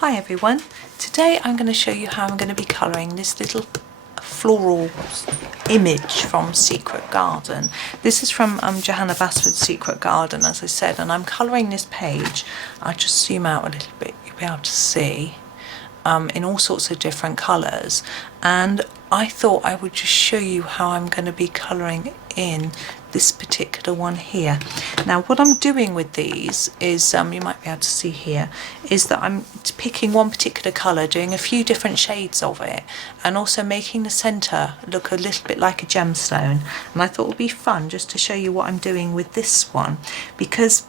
Hi everyone, today I'm going to show you how I'm going to be colouring this little floral image from Secret Garden. This is from Johanna Basford's Secret Garden, as I said, and I'm colouring this page. I'll just zoom out a little bit, you'll be able to see, in all sorts of different colours, and I thought I would just show you how I'm going to be colouring in this particular one here. Now what I'm doing with these is, you might be able to see here, is that I'm picking one particular colour, doing a few different shades of it, and also making the centre look a little bit like a gemstone. And I thought it would be fun just to show you what I'm doing with this one, because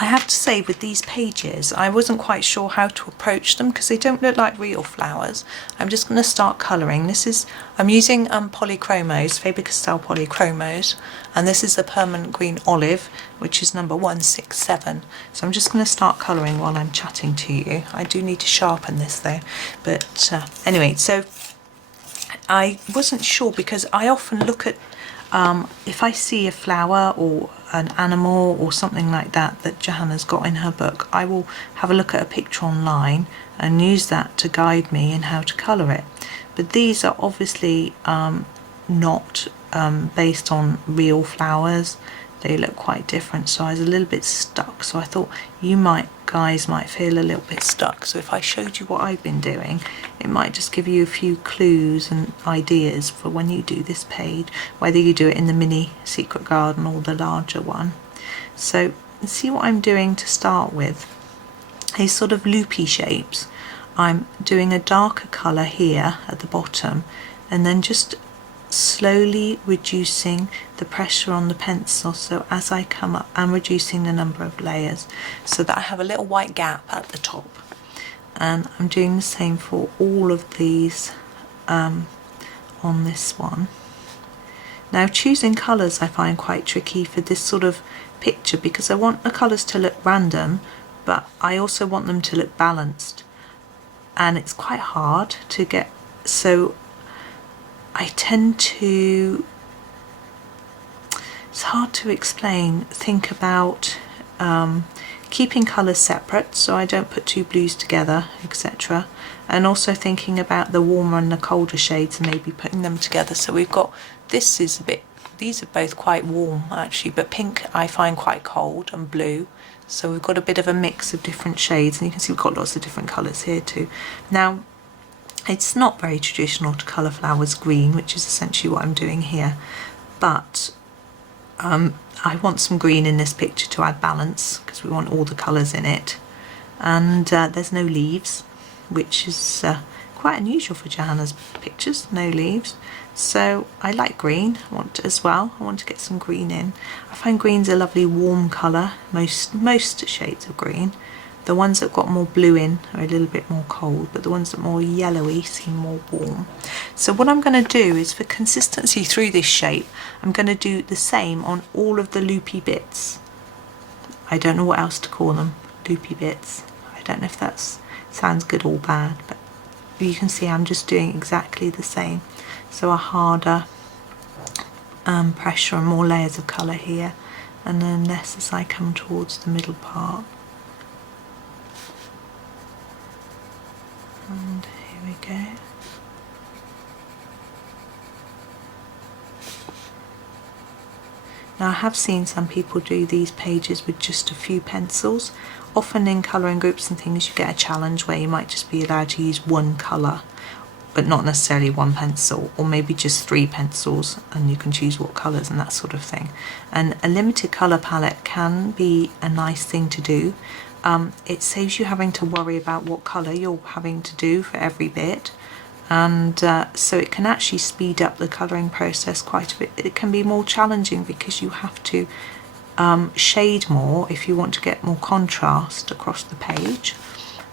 I have to say with these pages I wasn't quite sure how to approach them because they don't look like real flowers. I'm just going to start colouring. I'm using Polychromos, Faber Castell Polychromos, and this is the Permanent Green Olive, which is number 167. So I'm just going to start colouring while I'm chatting to you. I do need to sharpen this though, but anyway, so I wasn't sure because I often look at if I see a flower or an animal or something like that that Johanna's got in her book, I will have a look at a picture online and use that to guide me in how to colour it. But these are obviously not based on real flowers. They look quite different, so I was a little bit stuck. So I thought you guys might feel a little bit stuck. So if I showed you what I've been doing, it might just give you a few clues and ideas for when you do this page, whether you do it in the mini Secret Garden or the larger one. So see what I'm doing to start with. These sort of loopy shapes. I'm doing a darker colour here at the bottom, and then just slowly reducing the pressure on the pencil, so as I come up I'm reducing the number of layers so that I have a little white gap at the top. And I'm doing the same for all of these on this one. Now choosing colours I find quite tricky for this sort of picture because I want the colours to look random, but I also want them to look balanced, and it's quite hard to get, so I tend to, it's hard to explain, think about keeping colours separate so I don't put two blues together, etc. And also thinking about the warmer and the colder shades and maybe putting them together. So we've got, this is a bit, these are both quite warm actually, but pink I find quite cold, and blue. So we've got a bit of a mix of different shades, and you can see we've got lots of different colours here too. Now, it's not very traditional to colour flowers green, which is essentially what I'm doing here, but I want some green in this picture to add balance because we want all the colours in it. And there's no leaves, which is quite unusual for Johanna's pictures, no leaves. So I like green, I want to get some green in. I find green's a lovely warm colour, most shades of green. The ones that got more blue in are a little bit more cold, but the ones that are more yellowy seem more warm. So what I'm going to do is, for consistency through this shape, I'm going to do the same on all of the loopy bits. I don't know what else to call them, loopy bits. I don't know if that sounds good or bad, but you can see I'm just doing exactly the same. So a harder pressure and more layers of colour here, and then less as I come towards the middle part. And here we go. Now I have seen some people do these pages with just a few pencils. Often in colouring groups and things you get a challenge where you might just be allowed to use one colour, but not necessarily one pencil, or maybe just 3 pencils and you can choose what colours and that sort of thing. And a limited colour palette can be a nice thing to do. It saves you having to worry about what colour you're having to do for every bit, and so it can actually speed up the colouring process quite a bit. It can be more challenging because you have to shade more if you want to get more contrast across the page.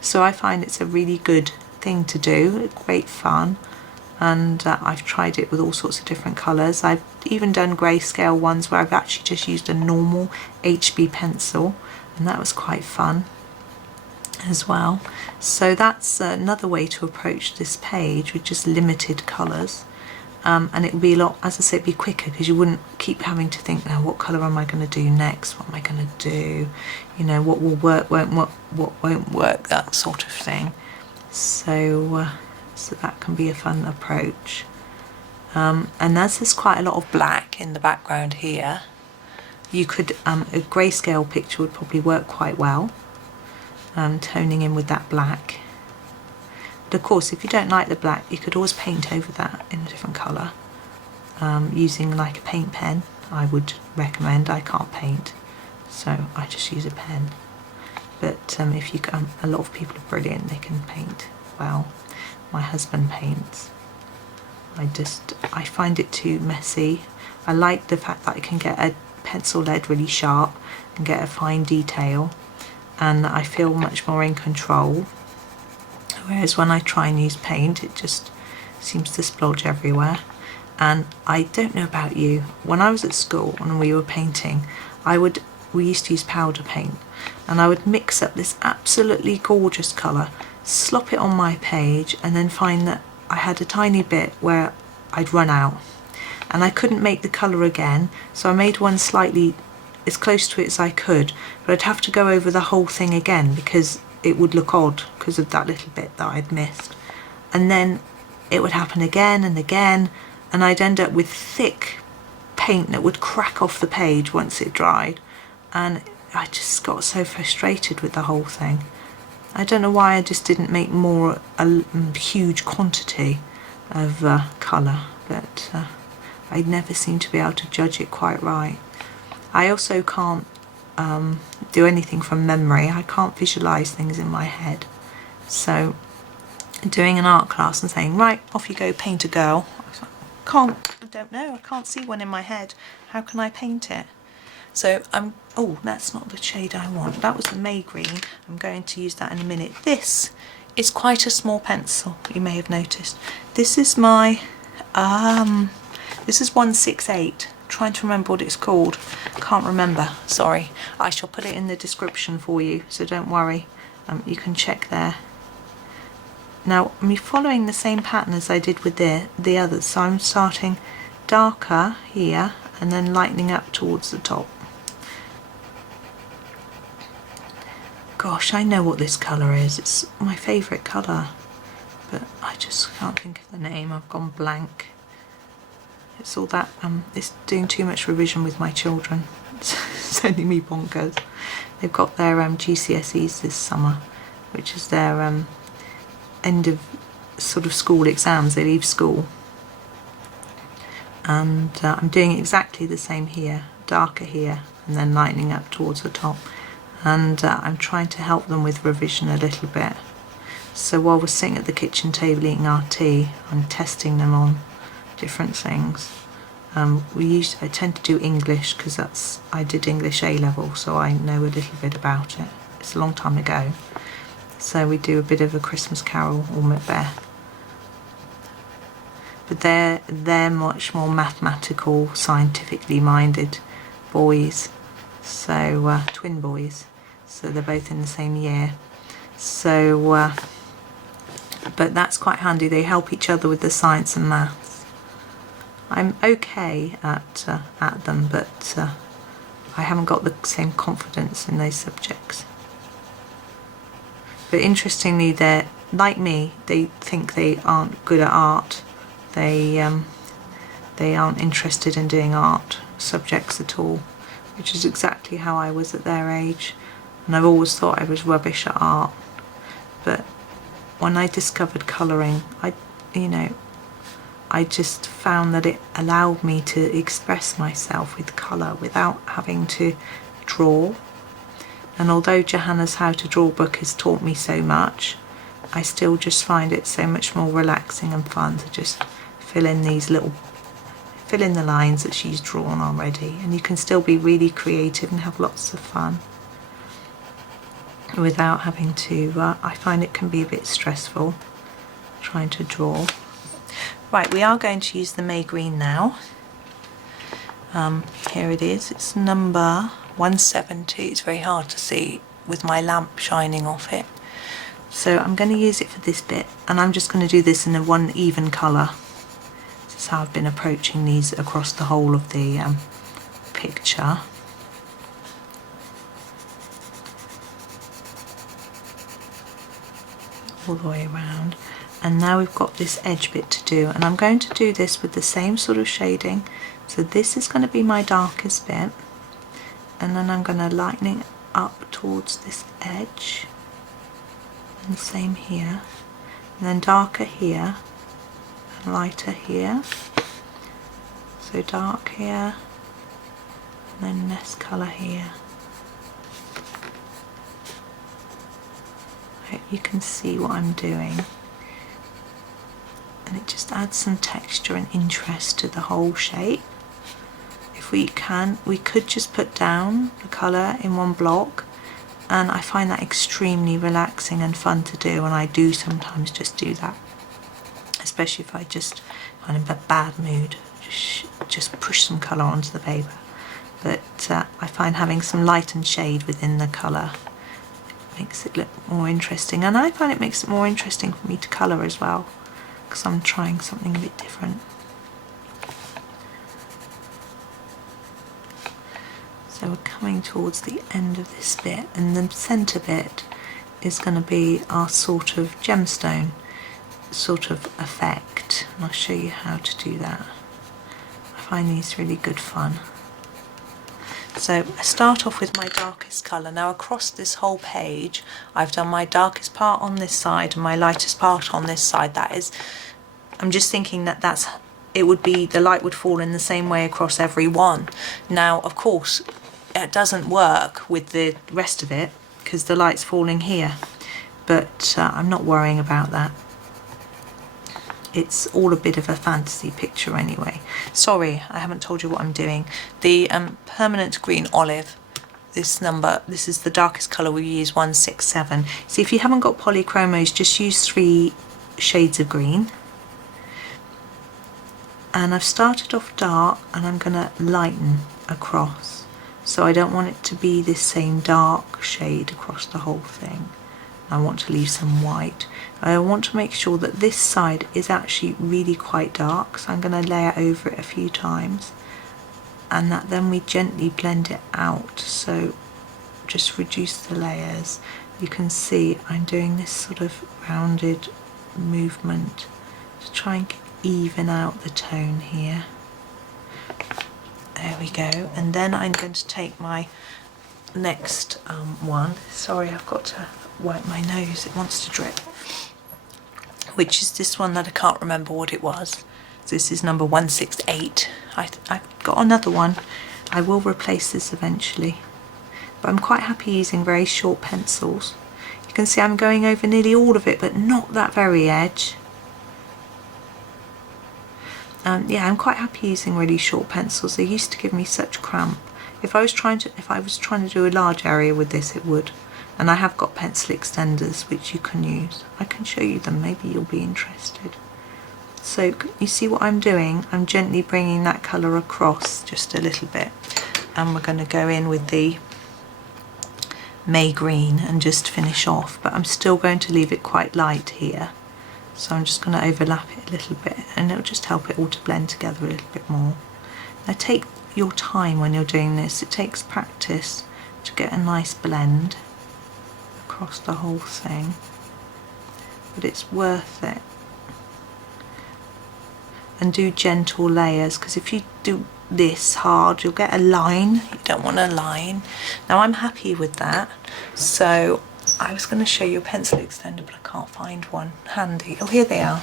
So I find it's a really good thing to do, great fun, and I've tried it with all sorts of different colours. I've even done grayscale ones where I've actually just used a normal HB pencil, and that was quite fun as well. So that's another way to approach this page with just limited colours. and it would be a lot, as I said, be quicker, because you wouldn't keep having to think, now what colour am I going to do next, what am I going to do, you know, what will work, what won't work, that sort of thing. So so that can be a fun approach. And as there's quite a lot of black in the background here, you could, a grayscale picture would probably work quite well, toning in with that black. But of course, if you don't like the black, you could always paint over that in a different colour, using like a paint pen. I would recommend. I can't paint, so I just use a pen. But if you can, a lot of people are brilliant, they can paint well. My husband paints. I find it too messy. I like the fact that I can get a pencil lead really sharp and get a fine detail, and I feel much more in control. Whereas when I try and use paint, it just seems to splodge everywhere. And I don't know about you, when I was at school and we were painting, we used to use powder paint, and I would mix up this absolutely gorgeous colour, slop it on my page, and then find that I had a tiny bit where I'd run out and I couldn't make the colour again, so I made one slightly as close to it as I could, but I'd have to go over the whole thing again because it would look odd because of that little bit that I'd missed. And then it would happen again and again, and I'd end up with thick paint that would crack off the page once it dried, and I just got so frustrated with the whole thing. I don't know why I just didn't make more, a huge quantity of colour, but I never seem to be able to judge it quite right. I also can't do anything from memory. I can't visualise things in my head. So doing an art class and saying, right, off you go, paint a girl. I don't know, I can't see one in my head. How can I paint it? So oh, that's not the shade I want. That was the May Green. I'm going to use that in a minute. This is quite a small pencil, you may have noticed. This is my, this is 168. Trying to remember what it's called. Can't remember, sorry. I shall put it in the description for you, so don't worry. You can check there. Now, I'm following the same pattern as I did with the others, so I'm starting darker here and then lightening up towards the top. Gosh, I know what this colour is. It's my favourite colour, but I just can't think of the name. I've gone blank. It's all that, it's doing too much revision with my children. It's sending me bonkers. They've got their GCSEs this summer, which is their end of sort of school exams. They leave school. And I'm doing exactly the same here, darker here, and then lightening up towards the top. And I'm trying to help them with revision a little bit. So while we're sitting at the kitchen table eating our tea, I'm testing them on different things. I tend to do English because I did English A-level, so I know a little bit about it. It's a long time ago. So we do a bit of A Christmas Carol or Macbeth. But they're much more mathematical, scientifically minded boys. So twin boys. So they're both in the same year. So but that's quite handy. They help each other with the science and maths. I'm okay at them, but I haven't got the same confidence in those subjects. But interestingly, they're like me. They think they aren't good at art. They aren't interested in doing art subjects at all, which is exactly how I was at their age. And I've always thought I was rubbish at art. But when I discovered colouring, I just found that it allowed me to express myself with colour without having to draw. And although Johanna's How to Draw book has taught me so much, I still just find it so much more relaxing and fun to just fill in the lines that she's drawn already. And you can still be really creative and have lots of fun without having to, I find it can be a bit stressful trying to draw. Right, we are going to use the May Green now. Here it is, it's number 170. It's very hard to see with my lamp shining off it. So I'm going to use it for this bit, and I'm just going to do this in a one even colour. So That's how I've been approaching these across the whole of the picture. All the way around. And now we've got this edge bit to do, and I'm going to do this with the same sort of shading. So this is going to be my darkest bit, and then I'm going to lighten it up towards this edge, and same here, and then darker here and lighter here. So dark here and then less colour here. I hope you can see what I'm doing. And it just adds some texture and interest to the whole shape. If we can, we could just put down the colour in one block, and I find that extremely relaxing and fun to do, and I do sometimes just do that, especially if I just kind of in a bad mood, just push some colour onto the paper. But I find having some light and shade within the colour makes it look more interesting, and I find it makes it more interesting for me to colour as well, because I'm trying something a bit different. So we're coming towards the end of this bit, and the centre bit is going to be our sort of gemstone sort of effect, and I'll show you how to do that. I find these really good fun. So I start off with my darkest colour. Now across this whole page I've done my darkest part on this side and my lightest part on this side. That is, I'm just thinking that it would be, the light would fall in the same way across every one. Now of course it doesn't work with the rest of it because the light's falling here, but I'm not worrying about that. It's all a bit of a fantasy picture anyway. Sorry, I haven't told you what I'm doing. The Permanent Green Olive, this is the darkest colour we use, 167. See, if you haven't got polychromos, just use 3 shades of green. And I've started off dark, and I'm going to lighten across. So I don't want it to be this same dark shade across the whole thing. I want to leave some white. I want to make sure that this side is actually really quite dark, so I'm going to layer over it a few times, and that then we gently blend it out. So just reduce the layers. You can see I'm doing this sort of rounded movement to try and even out the tone here. There we go. And then I'm going to take my next one. Sorry, I've got to wipe my nose, it wants to drip. Which is this one that I can't remember what it was. This is number 168. I've got another one. I will replace this eventually. But I'm quite happy using very short pencils. You can see I'm going over nearly all of it, but not that very edge. Yeah, I'm quite happy using really short pencils. They used to give me such cramp. If I was trying to do a large area with this, it would. And I have got pencil extenders which you can use. I can show you them, maybe you'll be interested. So you see what I'm doing? I'm gently bringing that colour across just a little bit. And we're going to go in with the May Green and just finish off. But I'm still going to leave it quite light here. So I'm just going to overlap it a little bit, and it'll just help it all to blend together a little bit more. Now take your time when you're doing this. It takes practice to get a nice blend across the whole thing, but it's worth it. And do gentle layers, because if you do this hard you'll get a line. You don't want a line. Now I'm happy with that, so I was going to show you a pencil extender, but I can't find one handy. Oh, here they are.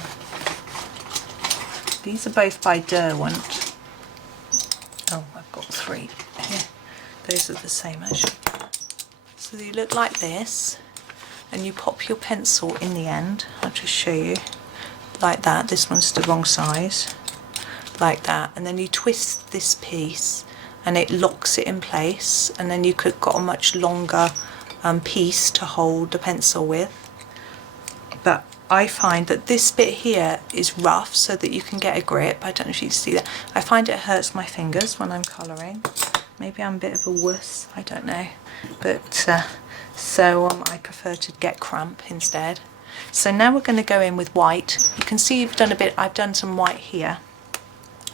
These are both by Derwent. Oh, I've got 3 here. Those are the same actually. So they look like this, and you pop your pencil in the end. I'll just show you, like that. This one's the wrong size, like that, and then you twist this piece and it locks it in place, and then you could got a much longer piece to hold the pencil with. But I find that this bit here is rough so that you can get a grip. I don't know if you can see that. I find it hurts my fingers when I'm colouring. Maybe I'm a bit of a wuss, I don't know. But I prefer to get cramp instead. So now we're going to go in with white. You can see I've done some white here.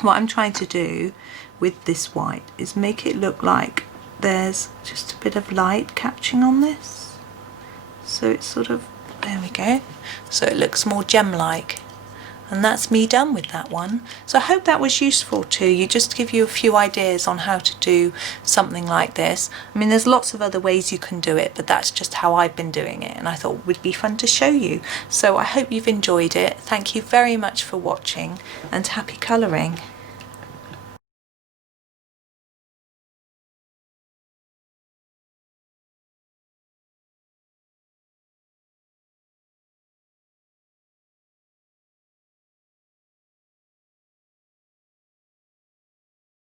what I'm trying to do with this white is make it look like there's just a bit of light catching on this. So it's sort of, there we go. So it looks more gem-like. And that's me done with that one. So I hope that was useful to you, just to give you a few ideas on how to do something like this. I mean, there's lots of other ways you can do it, but that's just how I've been doing it, and I thought it would be fun to show you. So I hope you've enjoyed it. Thank you very much for watching, and happy colouring.